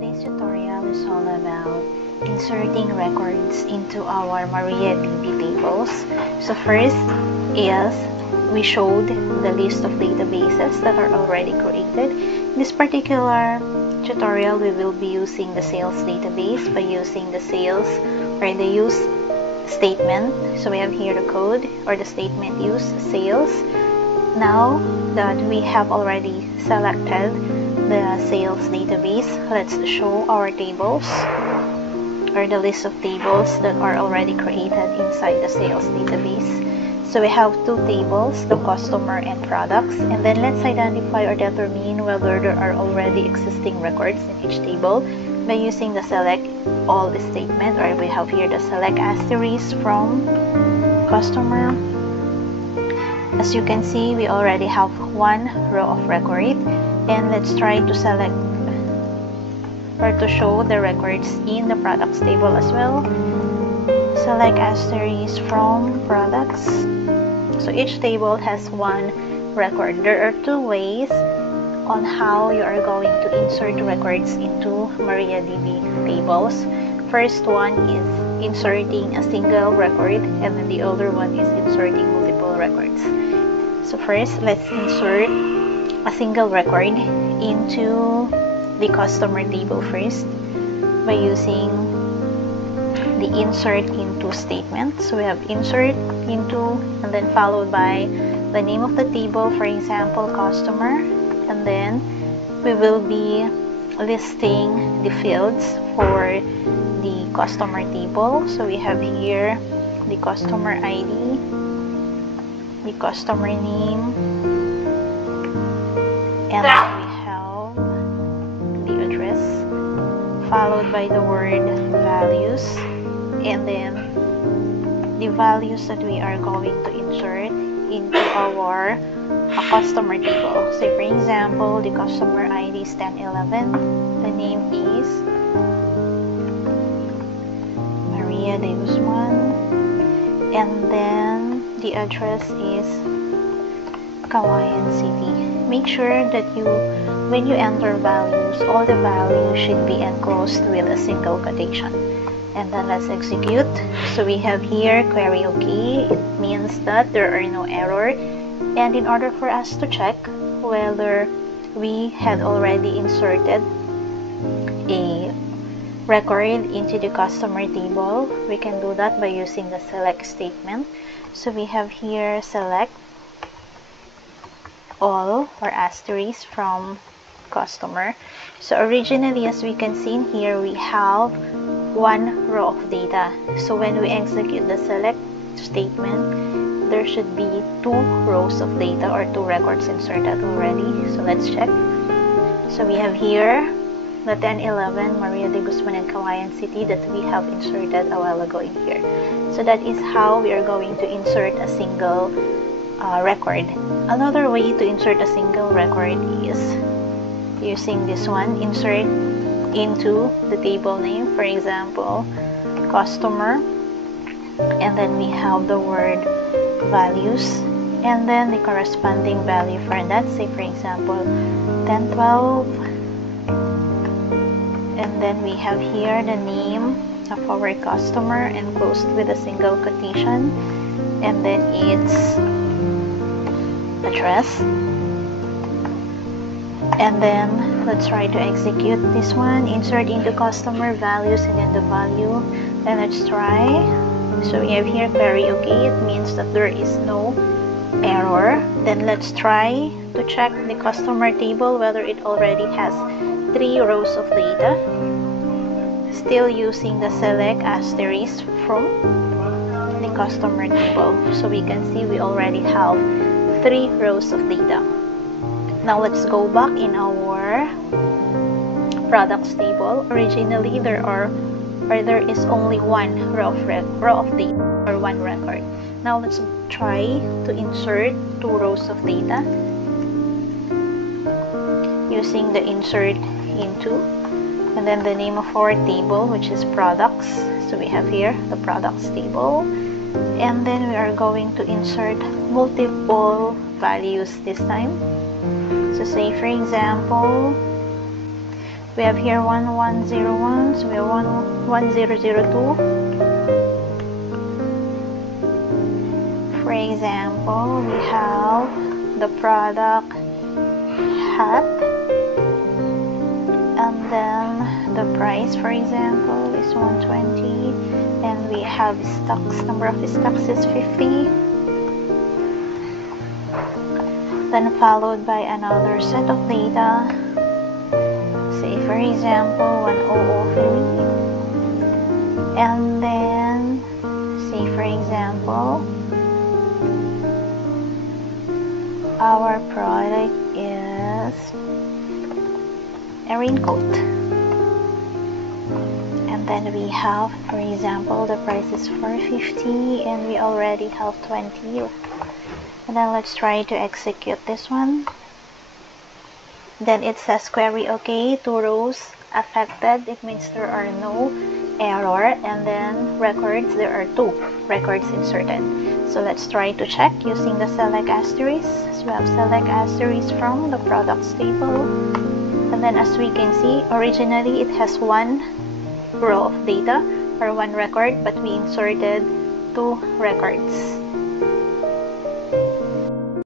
Today's tutorial is all about inserting records into our MariaDB tables. So first is we showed the list of databases that are already created. In this particular tutorial, we will be using the sales database by using the sales or the use statement. So we have here the code or the statement use sales. Now that we have already selected the sales database, let's show our tables or the list of tables that are already created inside the sales database. So we have two tables, the customer and products, and then let's identify or determine whether there are already existing records in each table by using the select all statement, or we have here the select asterisk from customer. As you can see, we already have one row of record, and let's try to select or to show the records in the products table as well. Select asterisk from products. So each table has one record. There are two ways on how you are going to insert records into MariaDB tables. First one is inserting a single record, and then the other one is inserting multiple records. So first, let's insert a single record into the customer table first by using the insert into statement. So we have insert into and then followed by the name of the table, for example customer, and then we will be listing the fields for the customer table. So we have here the customer ID, the customer name, and then we have the address followed by the word values, and then the values that we are going to insert into our customer table. So for example, the customer ID is 1011, the name is Maria de Guzman, and then the address is Cagayan City. Make sure that when you enter values, all the values should be enclosed with a single quotation. And then let's execute. So we have here query okay. It means that there are no error. And in order for us to check whether we had already inserted a record into the customer table, we can do that by using the select statement. So we have here select all or asterisk from customer. So originally, as we can see in here, we have one row of data. So when we execute the select statement, there should be two rows of data or two records inserted already. So let's check. So we have here the 1011 Maria de Guzman and Cagayan City that we have inserted a while ago in here. So that is how we are going to insert a single record. Another way to insert a single record is using this one, insert into the table name, for example customer, and then we have the word values and then the corresponding value for that. Say for example 1012, and then we have here the name of our customer enclosed with a single quotation, and then its address, and then let's try to execute this one, insert into customer values and then the value, and let's try. So we have here query okay. It means that there is no error. Then let's try to check the customer table whether it already has 3 rows of data, still using the select asterisk from the customer table. So we can see we already have 3 rows of data. Now let's go back in our products table. Originally there is only one row of data or one record. Now let's try to insert 2 rows of data using the insert into and then the name of our table, which is products. So we have here the products table, and then we are going to insert multiple values this time. So say for example We have here 1101, so we have 1002. For example, we have the product hat, and then the price, for example, is 120, and we have stocks, number of stocks is 50, then followed by another set of data, say for example 1003, and then say for example our product is a raincoat, and then we have, for example, the price is 450 and we already have 20. And then let's try to execute this one. Then it says query okay, 2 rows affected, it means there are no error, and then records, there are 2 records inserted. So let's try to check using the select asterisk. So we have select asterisk from the products table, and then as we can see, originally it has 1 row of data or 1 record, but we inserted 2 records.